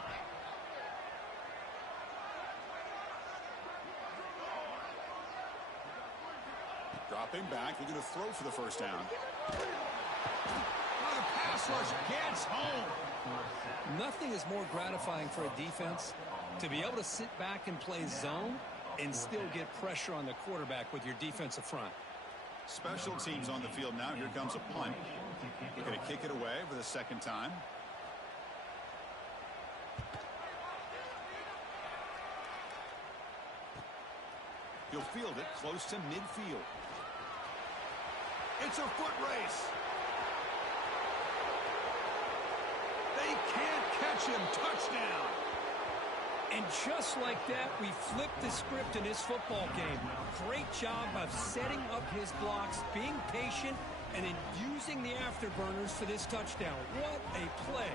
Dropping back, looking to throw for the first down. Oh, the pass rush gets home. Nothing is more gratifying for a defense to be able to sit back and play zone and still get pressure on the quarterback with your defensive front. Special teams on the field now. Here comes a punt. They're going to kick it away for the second time. He'll field it close to midfield. It's a foot race. They can't catch him. Touchdown. And just like that, we flipped the script in this football game. Great job of setting up his blocks, being patient, and then using the afterburners for this touchdown. What a play.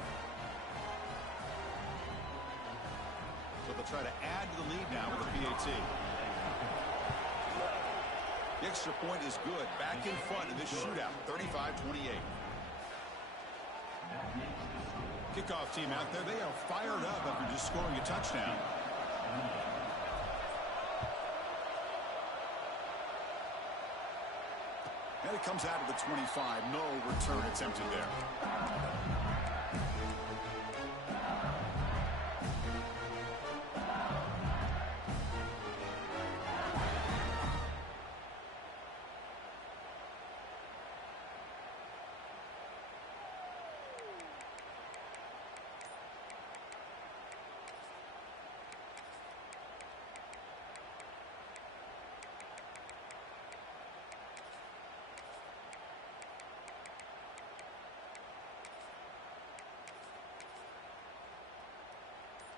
So they'll try to add to the lead now with a PAT. The extra point is good. Back in front in this shootout, 35-28. Kickoff team out there, they are fired up after just scoring a touchdown. And it comes out of the 25. No return attempted there.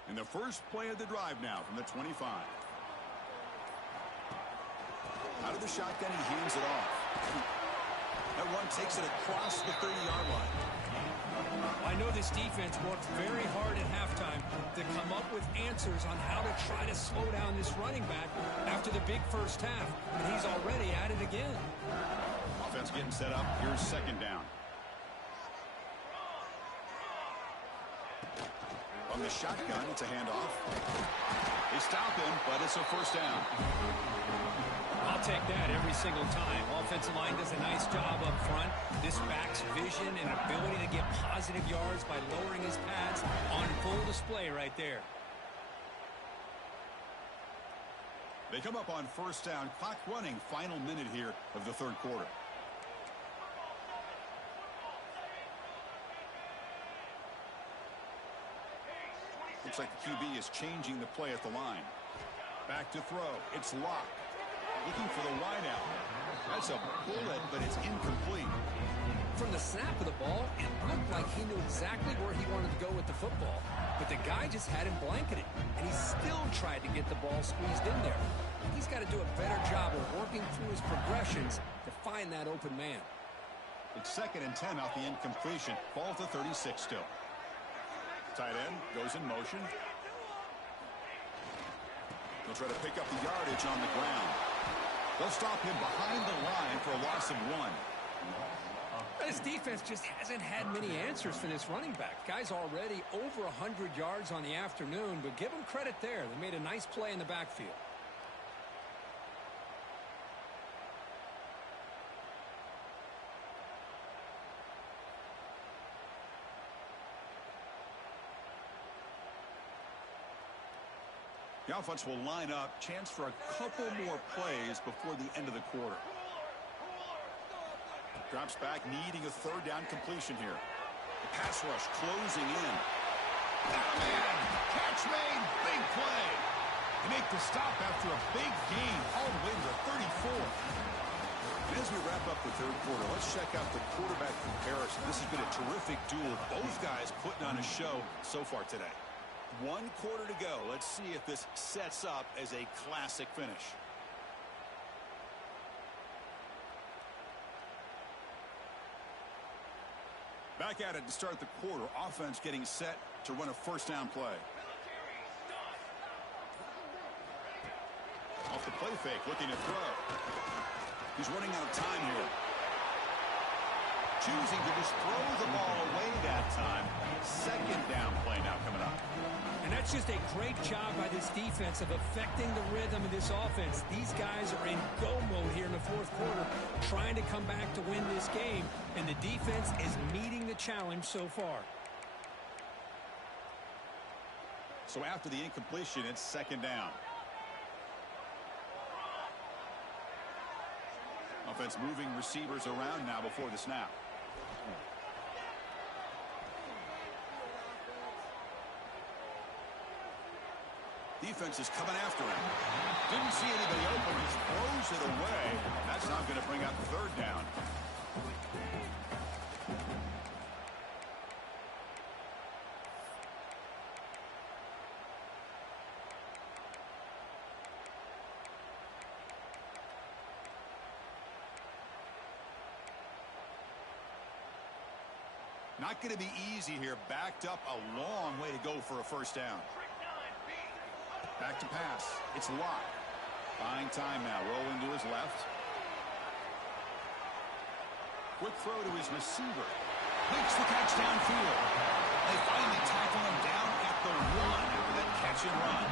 In the first play of the drive now from the 25. Out Out of the shotgun, he hands it off. That run takes it across the 30-yard line. I know this defense worked very hard at halftime to come up with answers on how to try to slow down this running back after the big first half, and he's already at it again. Offense getting set up. Here's second down. On the shotgun, it's a handoff. They stop him, but it's a first down. I'll take that every single time. Offensive line does a nice job up front. This back's vision and ability to get positive yards by lowering his pads on full display right there. They come up on first down. Clock running. Final minute here of the third quarter. Looks like the QB is changing the play at the line. Back to throw. It's locked. Looking for the wide out. That's a bullet, but it's incomplete. From the snap of the ball, it looked like he knew exactly where he wanted to go with the football. But the guy just had him blanketed, and he still tried to get the ball squeezed in there. He's got to do a better job of working through his progressions to find that open man. It's 2nd and 10 off the incompletion. Ball to 36 still. Tight end goes in motion. They'll try to pick up the yardage on the ground. They'll stop him behind the line for a loss of 1. This defense just hasn't had many answers for this running back. Guy's already over 100 yards on the afternoon, but give him credit there. They made a nice play in the backfield. The offense will line up. Chance for a couple more plays before the end of the quarter. Drops back, needing a third down completion here. The pass rush closing in. Got a man! Catch made! Big play! They make the stop after a big gain all the way to the 34. And as we wrap up the third quarter, let's check out the quarterback comparison. This has been a terrific duel. Both guys putting on a show so far today. 1 quarter to go. Let's see if this sets up as a classic finish. Back at it to start the quarter. Offense getting set to run a first down play. Off the play fake, looking to throw. He's running out of time here. Choosing to just throw the ball away that time. Second down play now coming up. And that's just a great job by this defense of affecting the rhythm of this offense. These guys are in go mode here in the fourth quarter, trying to come back to win this game, and the defense is meeting the challenge so far. So after the incompletion, it's second down. Offense moving receivers around now before the snap. Defense is coming after him. Didn't see anybody open. Just throws it away. That's not going to bring out the third down. Not going to be easy here. Backed up a long way to go for a first down. Back to pass. It's locked. Buying time now. Rolling to his left. Quick throw to his receiver. Makes the catch downfield. They finally tackle him down at the 1 after that catch and run.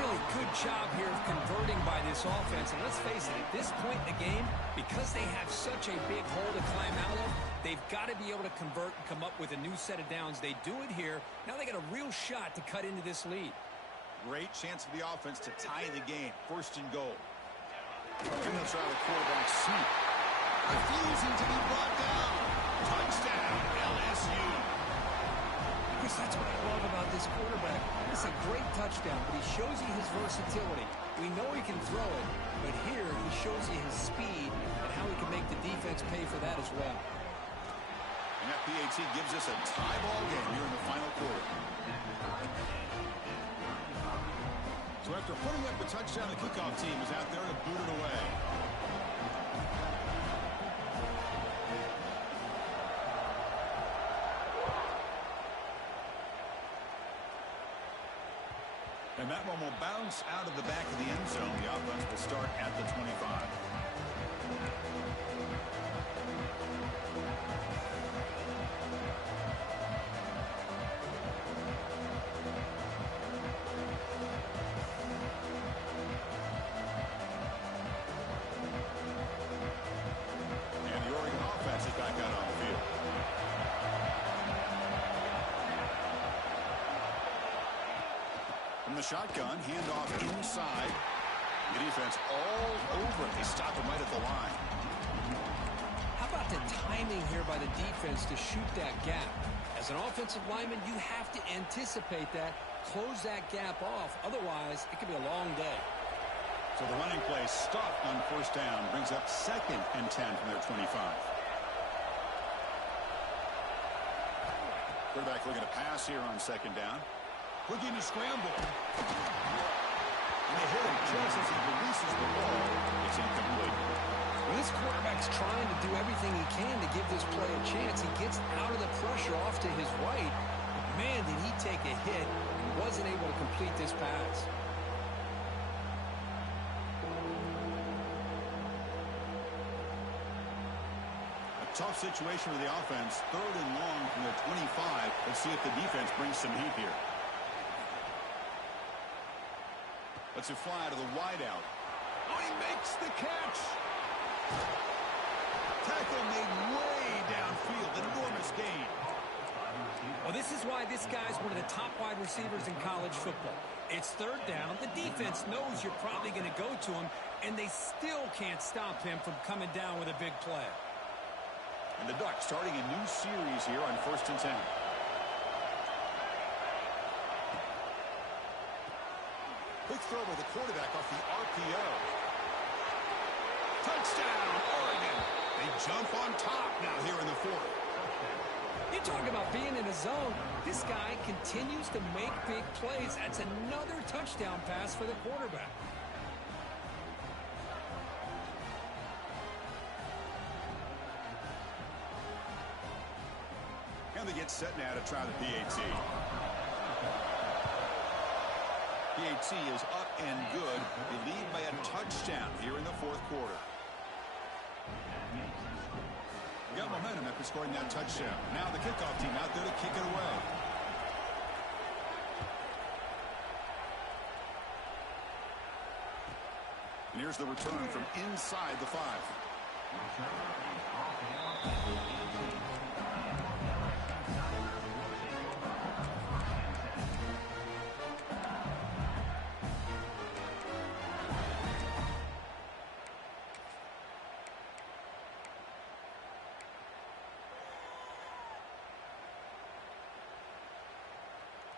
Really good job here of converting by this offense. And let's face it, at this point in the game, because they have such a big hole to climb out of, they've got to be able to convert and come up with a new set of downs. They do it here. Now they got a real shot to cut into this lead. Great chance for the offense to tie the game. First and goal. And they'll try the quarterback sneak. Refusing to be brought down. Touchdown, LSU. Chris, that's what I love about this quarterback. It's a great touchdown, but he shows you his versatility. We know he can throw it, but here he shows you his speed and how he can make the defense pay for that as well. And that PAT gives us a tie ball game here in the final quarter. So after putting up the touchdown, the kickoff team is out there to boot it away. And that one will bounce out of the back of the end zone. The offense will start at the 25. And the Oregon offense is back out on the field. From the shotgun, handoff inside. The defense all over it. They stop him right at the line. How about the timing here by the defense to shoot that gap? As an offensive lineman, you have to anticipate that, close that gap off. Otherwise, it could be a long day. So the running play stopped on first down. Brings up 2nd and 10 from their 25. Quarterback looking to pass here on 2nd down. Looking to scramble. And they hit him just as he releases the ball. It's incomplete. Well, this quarterback's trying to do everything he can to give this play a chance. He gets out of the pressure off to his right. But man, did he take a hit and wasn't able to complete this pass. A tough situation for the offense. 3rd and long from their 25. Let's see if the defense brings some heat here. Let's it fly to the wideout. Oh, he makes the catch. Tackle made way downfield. Enormous gain. Well, this is why this guy's one of the top wide receivers in college football. It's 3rd down. The defense knows you're probably going to go to him, and they still can't stop him from coming down with a big play. And the Ducks starting a new series here on 1st and 10. Quick throw by the quarterback off the RPO. Touchdown, Oregon. They jump on top now here in the 4th. You talk about being in a zone. This guy continues to make big plays. That's another touchdown pass for the quarterback. And they get set now to try the PAT. PAT is up and good. They lead by a touchdown here in the 4th quarter. We got momentum after scoring that touchdown. Now the kickoff team out there to kick it away. And here's the return from inside the 5.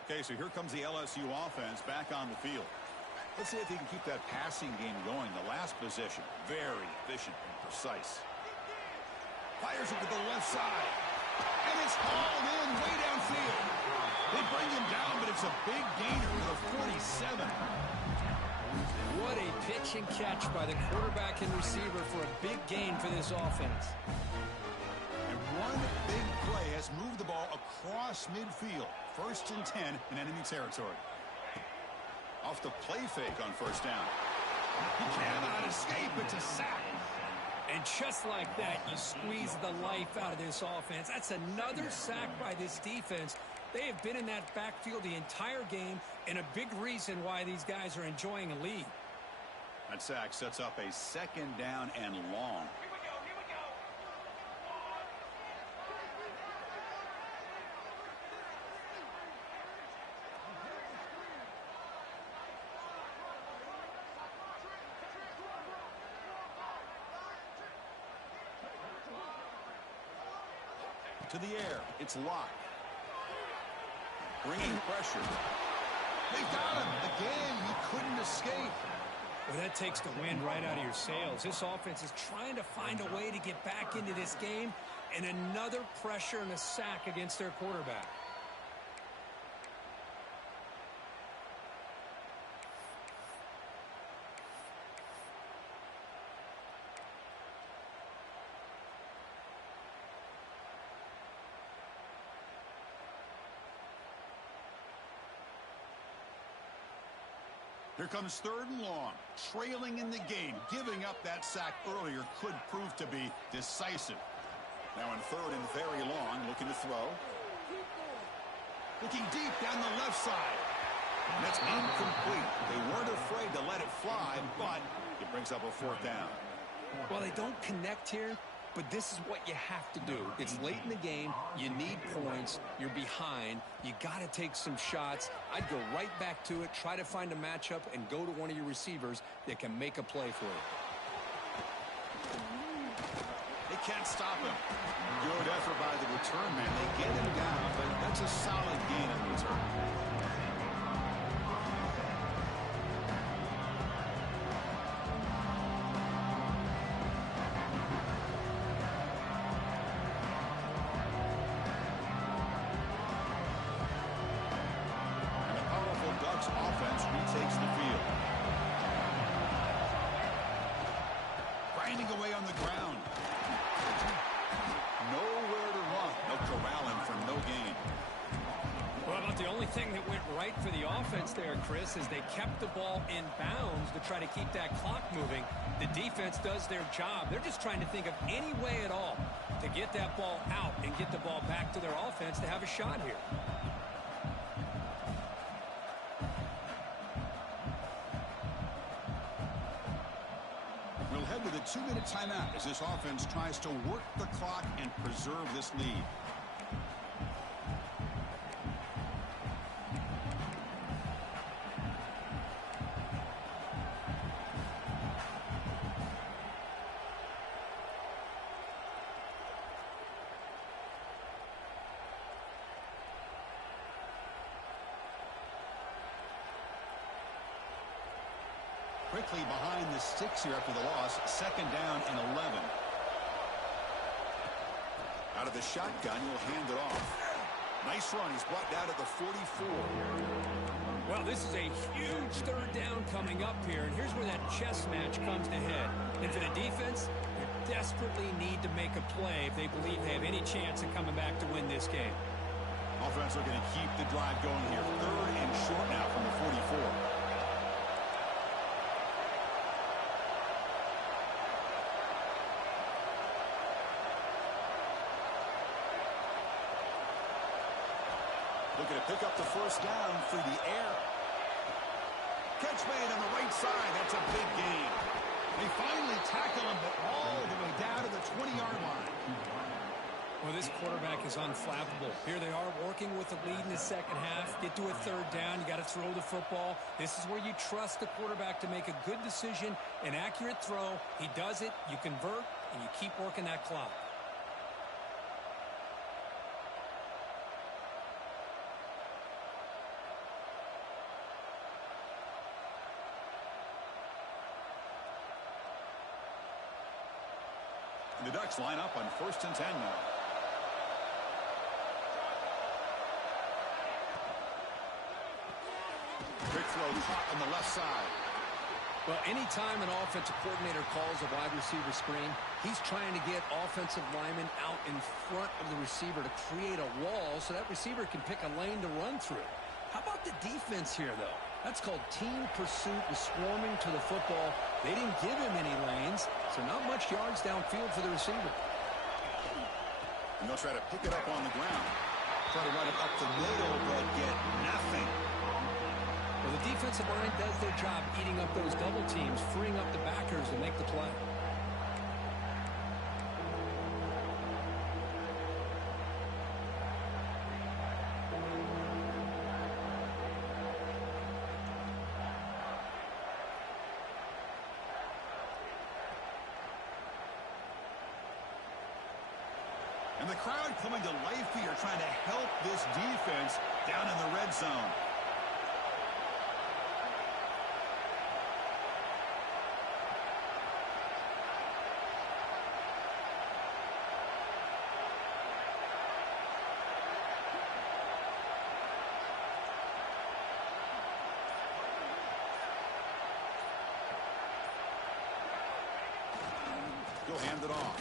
Okay, so here comes the LSU offense back on the field. Let's see if he can keep that passing game going. The last possession, very efficient and precise. Fires it to the left side. And it's hauled in way downfield. They bring him down, but it's a big gainer to the 47. What a pitch and catch by the quarterback and receiver for a big gain for this offense. And one big play has moved the ball across midfield. 1st and 10 in enemy territory. Off the play fake on 1st down. He cannot escape. It's a sack. And just like that, you squeeze the life out of this offense. That's another sack by this defense. They have been in that backfield the entire game, and a big reason why these guys are enjoying a lead. That sack sets up a 2nd down and long. To the air. It's locked. Bringing pressure. They got him. Again, he couldn't escape. Well, that takes the wind right out of your sails. This offense is trying to find a way to get back into this game, and another pressure and a sack against their quarterback. Here comes 3rd and long. Trailing in the game. Giving up that sack earlier could prove to be decisive. Now in 3rd and very long, looking to throw. Looking deep down the left side. And that's incomplete. They weren't afraid to let it fly, but it brings up a 4th down. Well, they don't connect here, but this is what you have to do. It's late in the game. You need points. You're behind. You got to take some shots. I'd go right back to it, try to find a matchup, and go to one of your receivers that can make a play for you. They can't stop him. Good effort by the return man. They get him down, but that's a solid gain in return. Offense retakes the field. Grinding away on the ground. Nowhere to run. They'll corral him for no gain. Well, about the only thing that went right for the offense there, Chris, is they kept the ball in bounds to try to keep that clock moving. The defense does their job. They're just trying to think of any way at all to get that ball out and get the ball back to their offense to have a shot here. We'll head to the 2-minute timeout as this offense tries to work the clock and preserve this lead. Quickly behind the sticks here after the loss. 2nd down and 11. Out of the shotgun, he'll hand it off. Nice run. He's brought down at the 44. Well, this is a huge 3rd down coming up here, and here's where that chess match comes to head. And for the defense, they desperately need to make a play if they believe they have any chance of coming back to win this game. Offense looking to keep the drive going here. 3rd and short now from the 44. Looking to pick up the 1st down through the air. Catch made on the right side. That's a big gain. They finally tackle him, but all the way down to the 20-yard line. Well, this quarterback is unflappable. Here they are working with the lead in the 2nd half. Get to a 3rd down. You got to throw the football. This is where you trust the quarterback to make a good decision, an accurate throw. He does it. You convert, and you keep working that clock. The Ducks line up on 1st and 10 now. Quick throw caught on the left side. Well, anytime an offensive coordinator calls a wide receiver screen, he's trying to get offensive linemen out in front of the receiver to create a wall so that receiver can pick a lane to run through. How about the defense here, though? That's called team pursuit and swarming to the football. They didn't give him any lanes, so not much yards downfield for the receiver. And they'll try to pick it up on the ground. Try to run it up the middle, but get nothing. Well, the defensive line does their job eating up those double teams, freeing up the backers to make the play. And the crowd coming to life here, trying to help this defense down in the red zone. He'll hand it off.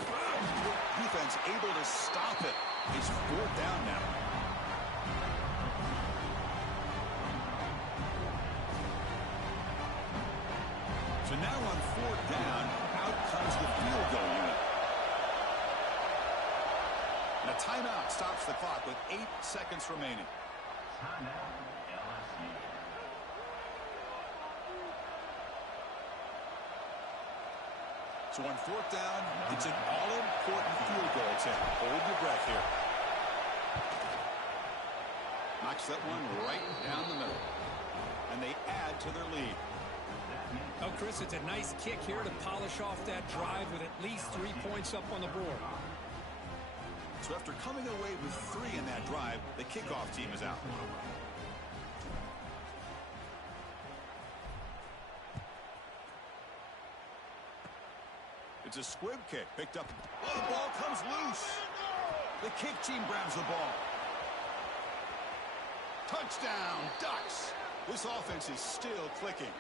Defense able to stop it. It's 4th down now. Now on fourth down, out comes the field goal unit. And a timeout stops the clock with 8 seconds remaining. Timeout, LSU. So on fourth down, it's an all-important field goal attempt. Hold your breath here. Knocks that one right down the middle. And they add to their lead. Oh, Chris, it's a nice kick here to polish off that drive with at least 3 points up on the board. So after coming away with 3 in that drive, the kickoff team is out. It's a squib kick picked up. Oh, the ball comes loose. The kick team grabs the ball. Touchdown, Ducks. This offense is still clicking.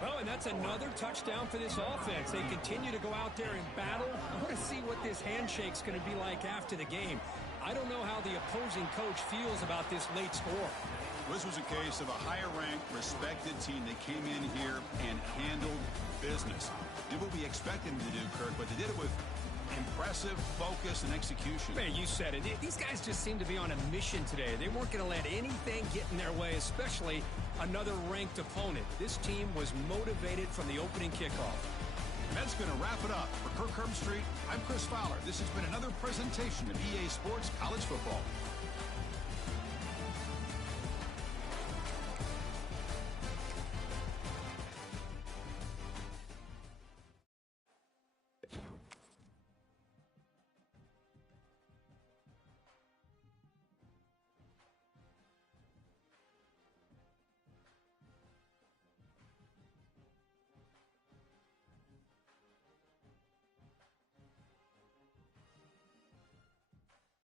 Well, and that's another touchdown for this offense. They continue to go out there and battle. I want to see what this handshake's going to be like after the game. I don't know how the opposing coach feels about this late score. This was a case of a higher-ranked, respected team that came in here and handled business. Did what we expected them to do, Kirk, but they did it with impressive focus and execution. Man, you said it. These guys just seem to be on a mission today. They weren't going to let anything get in their way, especially another ranked opponent. This team was motivated from the opening kickoff. And that's going to wrap it up. For Kirk Herbstreit, I'm Chris Fowler. This has been another presentation of EA Sports College Football.